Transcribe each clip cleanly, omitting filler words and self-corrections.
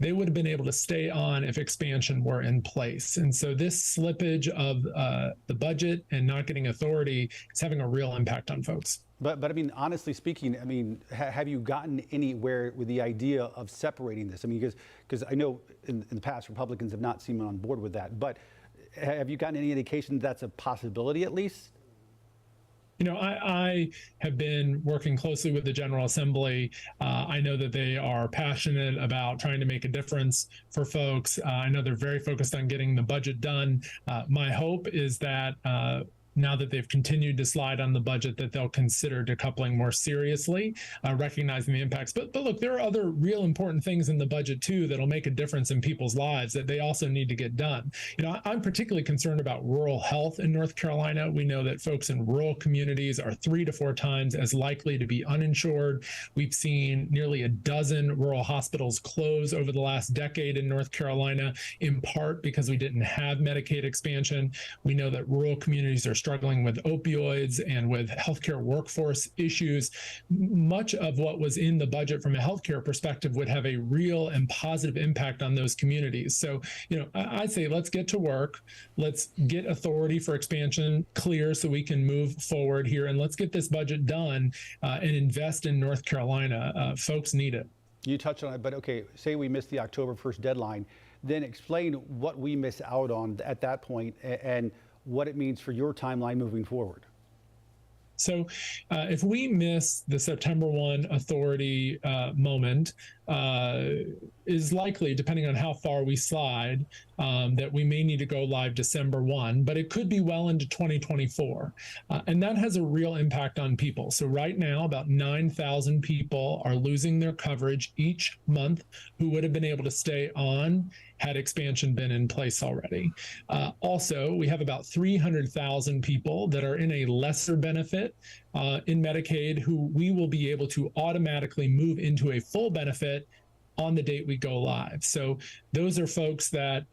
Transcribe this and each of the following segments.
they would have been able to stay on if expansion were in place. And so this slippage of the budget and not getting authority is having a real impact on folks. But I mean, honestly speaking, I mean, have you gotten anywhere with the idea of separating this? I mean, because I know in the past Republicans have not seemed on board with that. But have you gotten any indication that's a possibility at least? You know, I have been working closely with the General Assembly. I know that they are passionate about trying to make a difference for folks. I know they're very focused on getting the budget done. My hope is that now that they've continued to slide on the budget, that they'll consider decoupling more seriously, recognizing the impacts. But look, there are other real important things in the budget too that'll make a difference in people's lives that they also need to get done. You know, I'm particularly concerned about rural health in North Carolina. We know that folks in rural communities are 3 to 4 times as likely to be uninsured. We've seen nearly a dozen rural hospitals close over the last decade in North Carolina, in part because we didn't have Medicaid expansion. We know that rural communities are struggling with opioids and with healthcare workforce issues. Much of what was in the budget from a healthcare perspective would have a real and positive impact on those communities. So, you know, I'd say let's get to work. Let's get authority for expansion clear so we can move forward here, and let's get this budget done and invest in North Carolina. Folks need it. You touched on it, but okay, say we miss the October 1st deadline, then explain what we miss out on at that point and what it means for your timeline moving forward. So if we miss the September 1 authority moment, is likely, depending on how far we slide, that we may need to go live December 1, but it could be well into 2024. And that has a real impact on people. So right now, about 9,000 people are losing their coverage each month who would have been able to stay on had expansion been in place already. Also, we have about 300,000 people that are in a lesser benefit in Medicaid who we will be able to automatically move into a full benefit on the date we go live. So those are folks that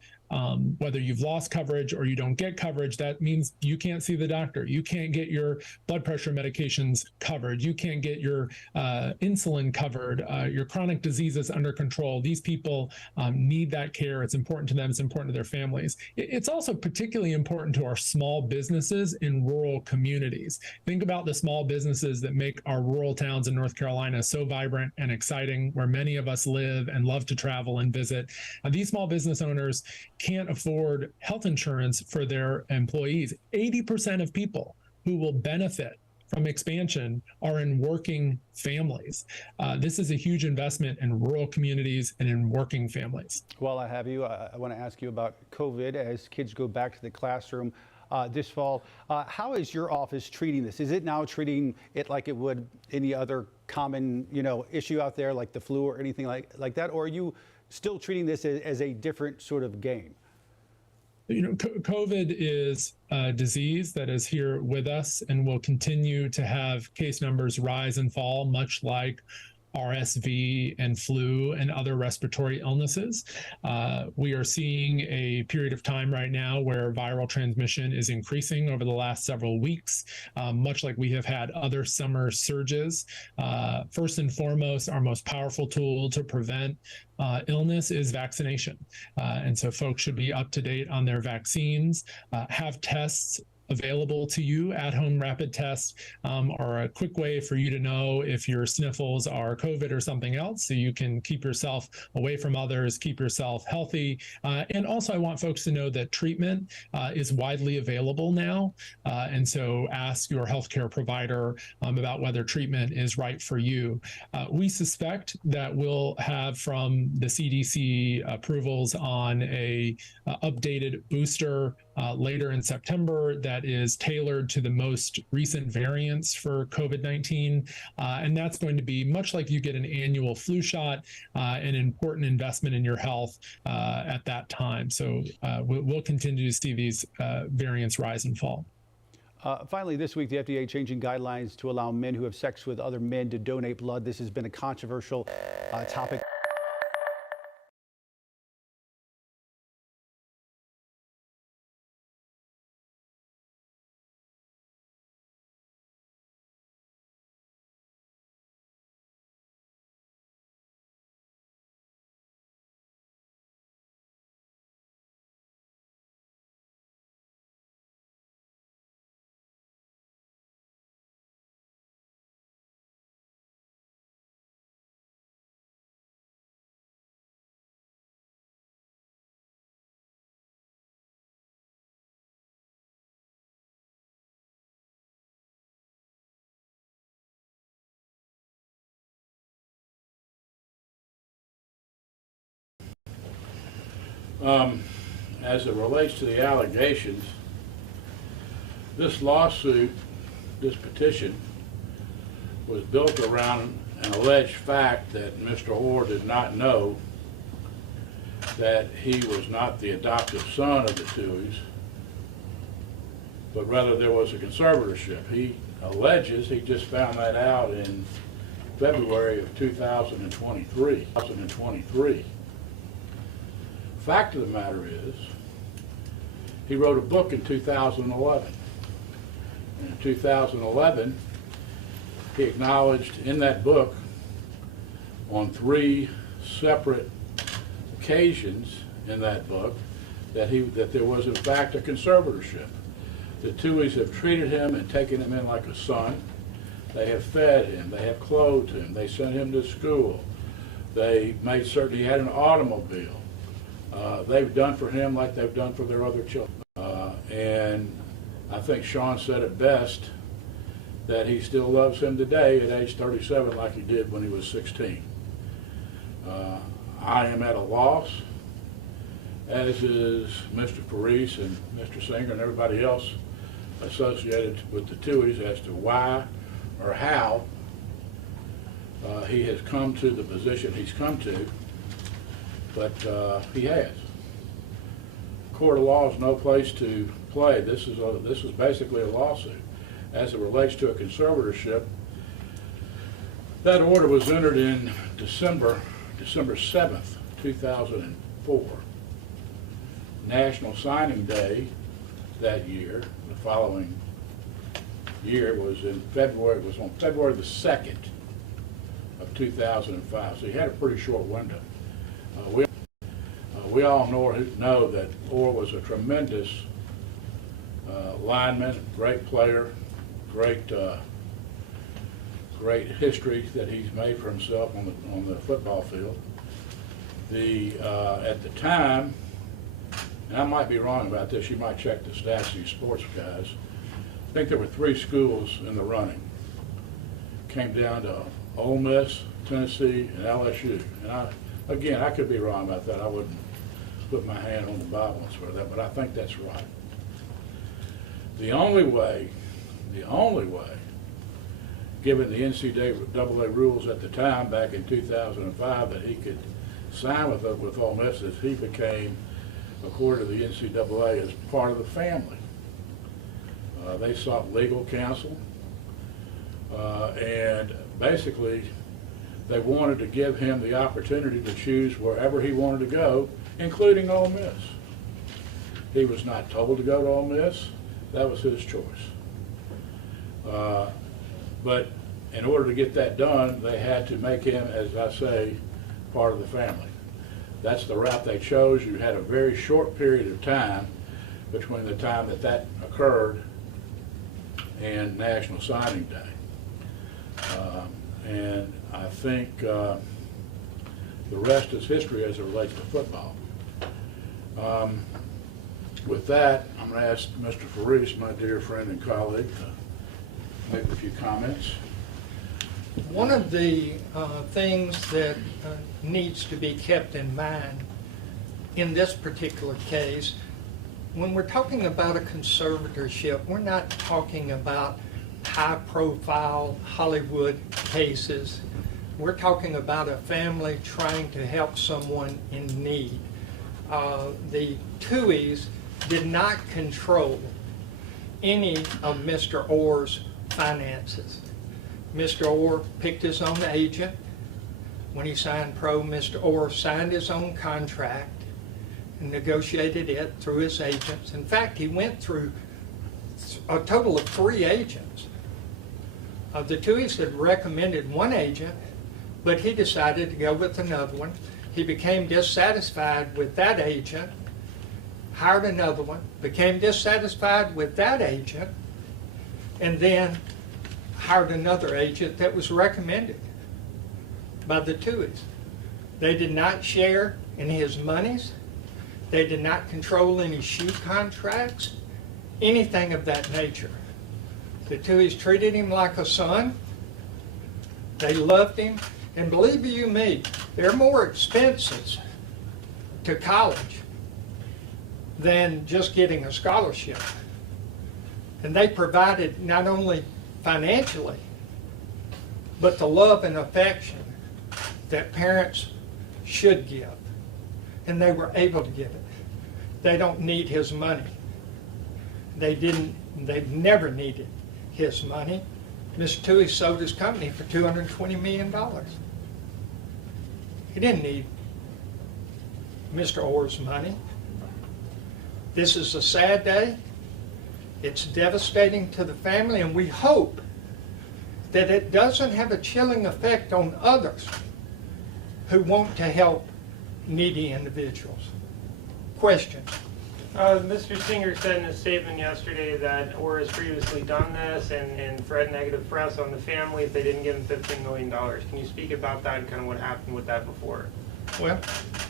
whether you've lost coverage or you don't get coverage, that means you can't see the doctor. You can't get your blood pressure medications covered. You can't get your insulin covered, your chronic diseases under control. These people need that care. It's important to them. It's important to their families. It's also particularly important to our small businesses in rural communities. Think about the small businesses that make our rural towns in North Carolina so vibrant and exciting, where many of us live and love to travel and visit. These small business owners can't afford health insurance for their employees. 80% of people who will benefit from expansion are in working families. This is a huge investment in rural communities and in working families. While I have you, I want to ask you about COVID as kids go back to the classroom this fall. How is your office treating this? Is it now treating it like it would any other common, issue out there, like the flu or anything like that? Or are you still treating this as a different sort of game? COVID is a disease that is here with us and will continue to have case numbers rise and fall, much like RSV and flu and other respiratory illnesses. We are seeing a period of time right now where viral transmission is increasing over the last several weeks, much like we have had other summer surges. First and foremost, our most powerful tool to prevent illness is vaccination. And so folks should be up to date on their vaccines, have tests available to you. At-home rapid tests are a quick way for you to know if your sniffles are COVID or something else, so you can keep yourself away from others, keep yourself healthy. And also, I want folks to know that treatment is widely available now. And so ask your healthcare provider about whether treatment is right for you. We suspect that we'll have from the CDC approvals on a updated booster later in September that is tailored to the most recent variants for COVID-19. And that's going to be much like you get an annual flu shot, an important investment in your health at that time. So we'll continue to see these variants rise and fall. Finally, this week, the FDA changing guidelines to allow men who have sex with other men to donate blood. This has been a controversial topic. As it relates to the allegations, this lawsuit, this petition, was built around an alleged fact that Mr. Oher did not know that he was not the adoptive son of the Tuohys, but rather there was a conservatorship. He alleges he just found that out in February of 2023. Fact of the matter is, he wrote a book in 2011. In 2011, he acknowledged in that book on 3 separate occasions in that book that there was in fact a conservatorship. The Tuohys have treated him and taken him in like a son. They have fed him, they have clothed him, they sent him to school, they made certain he had an automobile. They've done for him like they've done for their other children. And I think Sean said it best, that he still loves him today at age 37 like he did when he was 16. I am at a loss, as is Mr. Parise and Mr. Singer and everybody else associated with the Tuohys, as to why or how he has come to the position he's come to, but he has. Court of law is no place to play. This is basically a lawsuit. As it relates to a conservatorship, that order was entered in December 7th, 2004. National Signing Day that year, the following year, was in February. It was on February the 2nd of 2005. So he had a pretty short window. We all know that Oher was a tremendous lineman, great player, great history that he's made for himself on the football field. At the time, and I might be wrong about this, you might check the stats, you sports guys, I think there were 3 schools in the running. Came down to Ole Miss, Tennessee, and LSU. And I could be wrong about that. I wouldn't put my hand on the Bible and swear that, but I think that's right. The only way, given the NCAA rules at the time, back in 2005, that he could sign with Ole Miss, is he became, according to the NCAA, as part of the family. They sought legal counsel, and basically they wanted to give him the opportunity to choose wherever he wanted to go, including Ole Miss. He was not told to go to Ole Miss. That was his choice. But in order to get that done, they had to make him, as I say, part of the family. That's the route they chose. You had a very short period of time between the time that occurred and National Signing Day. And I think the rest is history as it relates to football. With that, I'm going to ask Mr. Parise, my dear friend and colleague, to make a few comments. One of the things that needs to be kept in mind in this particular case, when we're talking about a conservatorship, we're not talking about high-profile Hollywood cases. We're talking about a family trying to help someone in need. The Tuohys did not control any of Mr. Oher's finances. Mr. Oher picked his own agent. When he signed pro, Mr. Oher signed his own contract and negotiated it through his agents. In fact, he went through a total of 3 agents. The Tuohys had recommended one agent, but he decided to go with another one. He became dissatisfied with that agent, hired another one, became dissatisfied with that agent, and then hired another agent that was recommended by the Tuohys. They did not share in his monies. They did not control any shoe contracts, anything of that nature. The Tuohys treated him like a son. They loved him. And believe you me, there are more expenses to college than just getting a scholarship. And they provided not only financially, but the love and affection that parents should give. And they were able to give it. They don't need his money. They've never needed his money. Mr. Tuohy sold his company for $220 million. He didn't need Mr. Oher's money. This is a sad day. It's devastating to the family, and we hope that it doesn't have a chilling effect on others who want to help needy individuals. Questions? Mr. Singer said in a statement yesterday that Oher has previously done this and read negative press on the family if they didn't give him $15 million. Can you speak about that and kind of what happened with that before? Well,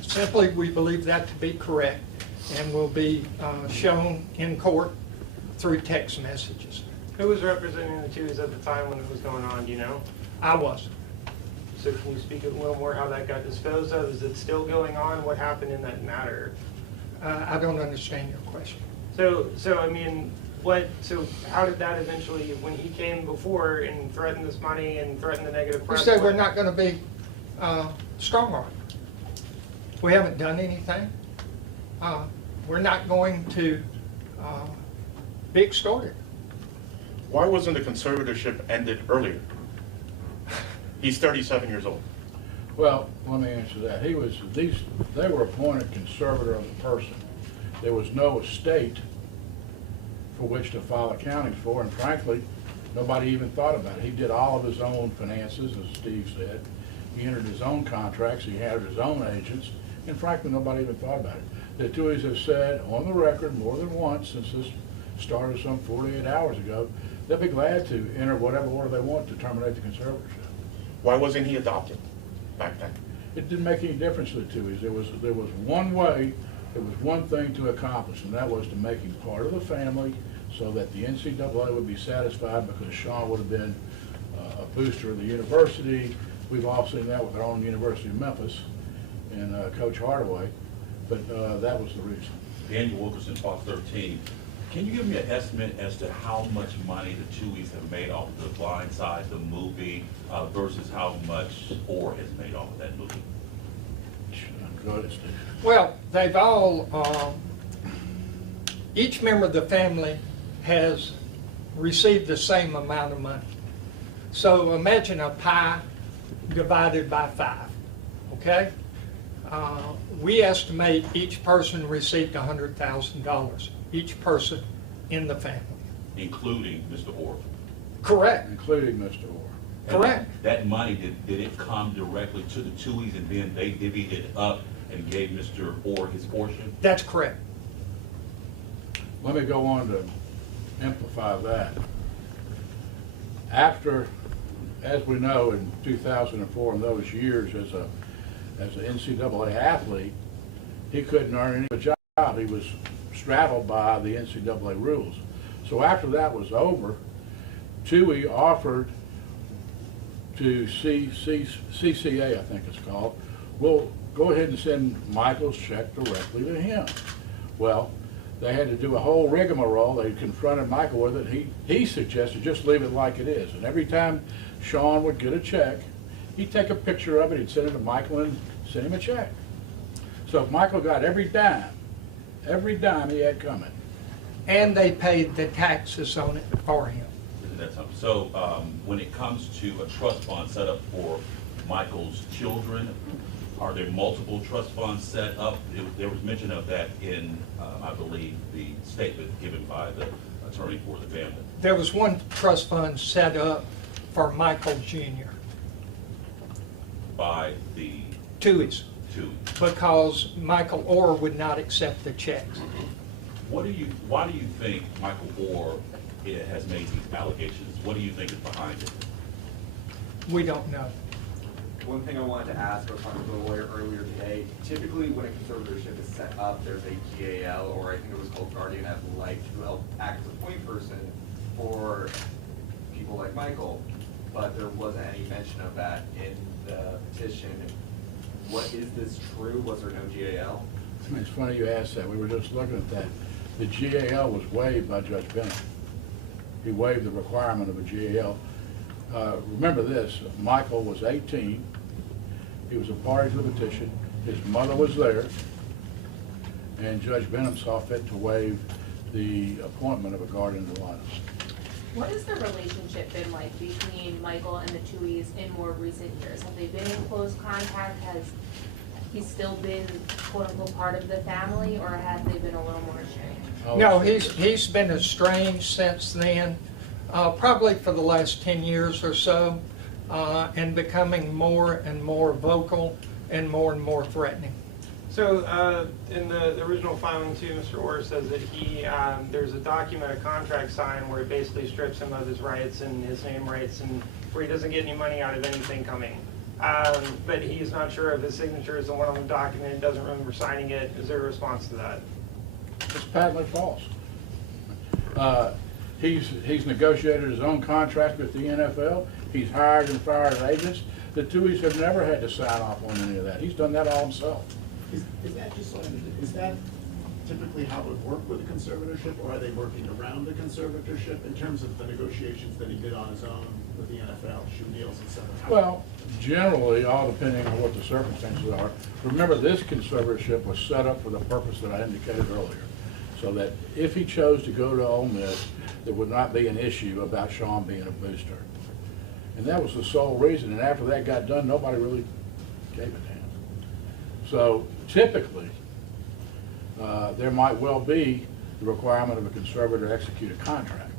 simply we believe that to be correct and will be shown in court through text messages. Who was representing the Tuohys at the time when it was going on, do you know? I was. So can you speak a little more how that got disposed of? Is it still going on? What happened in that matter? I don't understand your question. So I mean, so how did that eventually, when he came before and threatened this money and threatened the negative We press? said we're not going to be strong-armed. We haven't done anything. We're not going to be extorted. Why wasn't the conservatorship ended earlier? He's 37 years old. Well, let me answer that. They were appointed conservator of the person. There was no estate for which to file accounting for, and frankly, nobody even thought about it. He did all of his own finances, as Steve said. He entered his own contracts, he hired his own agents, and frankly, nobody even thought about it. The Tuohys have said on the record more than once since this started some 48 hours ago, they'll be glad to enter whatever order they want to terminate the conservatorship. Why wasn't he adopted back then? It didn't make any difference to the Tuohys. There was one way, there was one thing to accomplish, and that was to make him part of the family so that the NCAA would be satisfied, because Sean would have been a booster of the university. We've all seen that with our own University of Memphis and Coach Hardaway, but that was the reason. Daniel Wilkerson, Fox 13. Can you give me an estimate as to how much money the Tuohys have made off of The Blind Side, the movie, versus how much Oher has made off of that movie? Go ahead, Steve. Well, they've all, each member of the family has received the same amount of money. So imagine a pie divided by 5, okay? We estimate each person received $100,000, each person in the family. Including Mr. Oher? Correct. Including Mr. Oher. And Correct. That money, did it come directly to the Tuohys and then they divvied it up and gave Mr. Oher his portion? That's correct. Let me go on to amplify that. After, as we know, in 2004, in those years as an NCAA athlete, he couldn't earn any job. He was straddled by the NCAA rules. So after that was over, Tuohy offered to CCA, I think it's called, we'll go ahead and send Michael's check directly to him. Well, they had to do a whole rigmarole. They confronted Michael with it. He suggested just leave it like it is. And every time Sean would get a check, he'd take a picture of it, he'd send it to Michael and send him a check. So Michael got every dime he had coming. And they paid the taxes on it for him. Isn't that something? So when it comes to a trust fund set up for Michael's children, are there multiple trust funds set up? There was mention of that in, I believe, the statement given by the attorney for the family. There was one trust fund set up for Michael Jr. By the Tuohys, Tuohys. because Michael Oher would not accept the checks. Why do you think Michael Oher has made these allegations? What do you think is behind it? We don't know. One thing I wanted to ask, I was talking to a lawyer earlier today. Typically, when a conservatorship is set up, there's a GAL, or I think it was called guardian ad litem, to help act as a point person for people like Michael. But there wasn't any mention of that in the petition. What is this true? Was there no GAL? It's funny you asked that. We were just looking at that. The GAL was waived by Judge Bennett. He waived the requirement of a GAL. Remember this, Michael was 18. He was a party to the petition. His mother was there. And Judge Bennett saw fit to waive the appointment of a guardian ad litem. What has the relationship been like between Michael and the Tuohys in more recent years? Have they been in close contact? Has he still been quote unquote part of the family, or have they been a little more estranged? Oh, No, he's been estranged since then, probably for the last 10 years or so, and becoming more and more vocal and more threatening. So in the original filing too, Mr. Oher says that there's a document, a contract signed where it basically strips him of his rights and his name rights, and where he doesn't get any money out of anything coming. But he's not sure if his signature is the one on the document, doesn't remember signing it. Is there a response to that? It's patently false. He's negotiated his own contract with the NFL. He's hired and fired agents. The Tuohys have never had to sign off on any of that. He's done that all himself. Is that typically how it would work with a conservatorship, or are they working around the conservatorship in terms of the negotiations that he did on his own with the NFL, shoe deals, et cetera? Well, generally, all depending on what the circumstances are. Remember, this conservatorship was set up for the purpose that I indicated earlier, so that if he chose to go to Ole Miss, there would not be an issue about Sean being a booster. And that was the sole reason, and after that got done, nobody really gave a damn. So typically, there might well be the requirement of a conservator to execute a contract.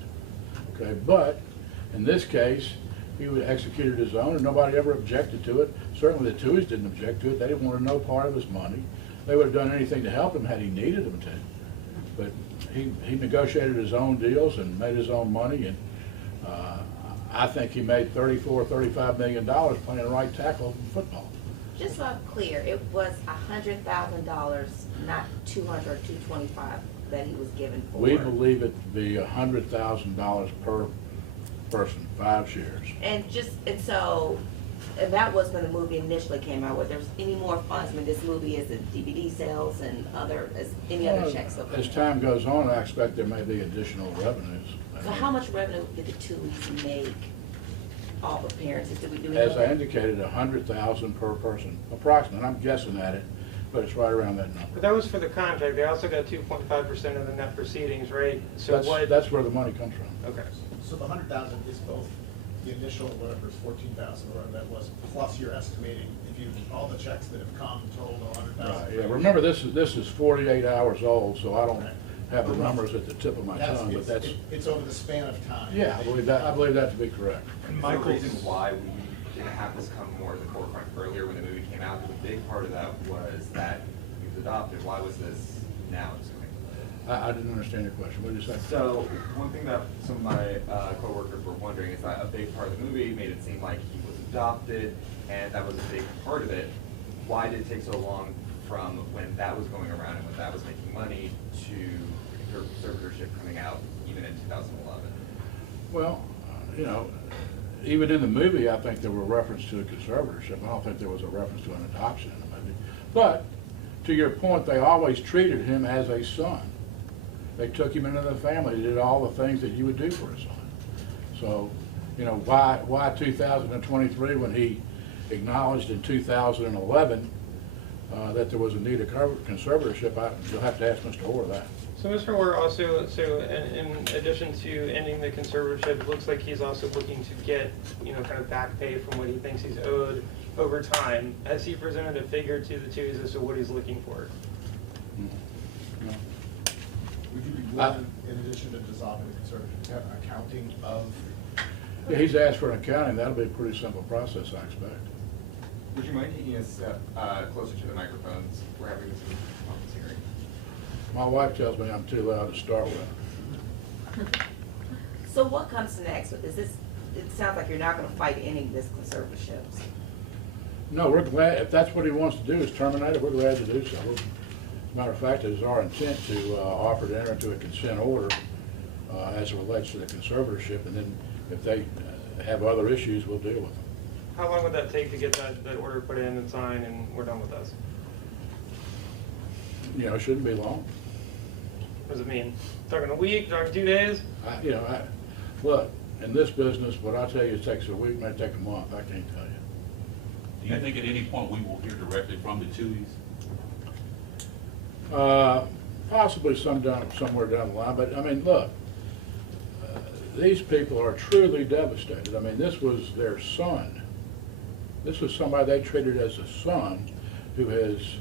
Okay, but in this case, he would executed his own, and nobody ever objected to it. Certainly the Tuohys didn't object to it. They didn't want no part of his money. They would have done anything to help him had he needed them to. But he negotiated his own deals and made his own money, and I think he made $35 million playing right tackle in football. Just so I'm clear, it was $100,000, not 200 or 225 that he was given for. We believe it to be $100,000 per person, 5 shares. And that was when the movie initially came out. Was there any more funds when this movie is in DVD sales and any other checks? As time goes on, I expect there may be additional revenues. So how much revenue did the Tuohys make off appearances? Did we do? As I indicated, $100,000 per person, approximately. I'm guessing at it, but it's right around that number. But that was for the contract. They also got 2.5% of the net proceedings, right? So That's where the money comes from. Okay. So the 100,000 is both the initial, whatever, is 14,000, or whatever that was, plus you're estimating, if you, all the checks that have come total 100,000. Yeah, remember, this is 48 hours old, so I don't have the numbers at the tip of my tongue, but that's... It's over the span of time. Yeah, I believe that to be correct. And the reason why we didn't have this come more to the forefront earlier when the movie came out, because a big part of that was that he was adopted. Why was this now just coming? I didn't understand your question. What did you say? So one thing that some of my coworkers were wondering is that a big part of the movie made it seem like he was adopted, and that was a big part of it. Why did it take so long from when that was going around and when that was making money to the conservatorship coming out even in 2011? Well, even in the movie, I think there were reference to a conservatorship. I don't think there was a reference to an adoption in the movie. But to your point, they always treated him as a son. They took him into the family. They did all the things that you would do for a son. So, why 2023 when he acknowledged in 2011 that there was a need of conservatorship? You'll have to ask Mr. Oher that. So Mr. Oher also, in addition to ending the conservatorship, it looks like he's also looking to get, kind of back pay from what he thinks he's owed over time. Has he presented a figure to the Tuohys as to what he's looking for? No. Would you be willing, in addition to dissolving the conservatorship, accounting of? Yeah, he's asked for an accounting. That'll be a pretty simple process, I expect. Would you mind taking a step closer to the microphones? We're having this conference hearing. My wife tells me I'm too loud to start with. So what comes next? Is this? It sounds like you're not going to fight ending this conservatorship. No, we're glad. If that's what he wants to do is terminate it, we're glad to do so. As a matter of fact, it is our intent to offer to enter into a consent order as it relates to the conservatorship, and then if they have other issues, we'll deal with them. How long would that take to get that order put in and signed and we're done with this? shouldn't be long. What does it mean? Talking a week, talking 2 days? Look, in this business, what I tell you, it takes a week, may take a month, I can't tell you. Do you think at any point we will hear directly from the Tuohys? Possibly somewhere down the line, but I mean, look, these people are truly devastated. I mean, this was their son. This was somebody they treated as a son who has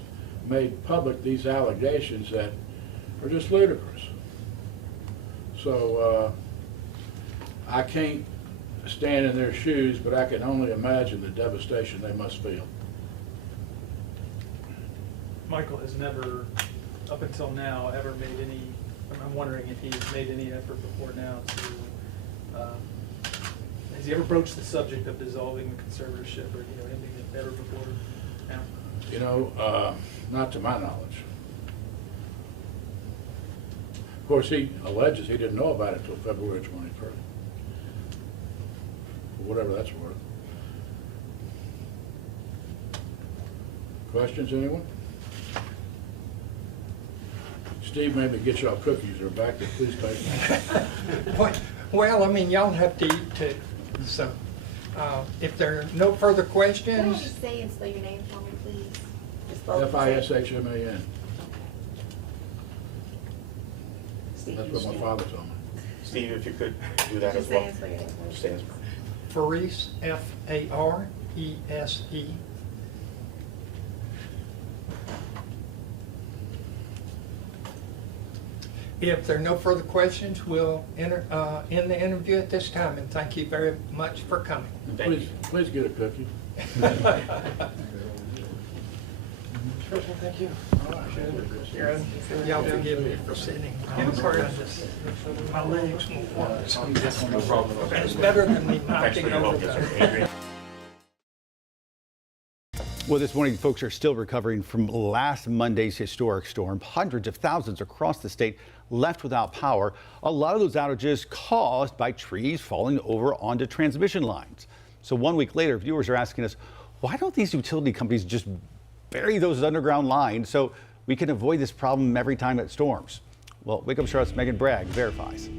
made public these allegations that are just ludicrous. So I can't stand in their shoes, but I can only imagine the devastation they must feel. Michael has never, up until now, ever made any, I'm wondering if he's made any effort before now to, has he ever broached the subject of dissolving the conservatorship or, anything ever before now? Not to my knowledge. Of course, he alleges he didn't know about it until February 23rd. Whatever that's worth. Questions, anyone? Steve made me get y'all cookies. They're back there. Please take them. Well, I mean, y'all have to eat too. So if there are no further Can you questions, just say and spell your name for me, please? Just spell it. Fishman. Steve, That's what my father told me. Steve, if you could do that as Just well. say and spell your name for me. Stands. Farese, F-A-R-E-S-E. If there are no further questions, we'll end the interview at this time, and thank you very much for coming. Please get a cookie. Thank you. Y'all forgive me for sitting. My legs won't work. No problem. It's better than me Thanks for knocking your over help, the... Adrian. Well, this morning, folks are still recovering from last Monday's historic storm. Hundreds of thousands across the state left without power. A lot of those outages caused by trees falling over onto transmission lines. So 1 week later, viewers are asking us, why don't these utility companies just bury those underground lines so we can avoid this problem every time it storms? Well, Wake Up Charlotte's Megan Bragg verifies.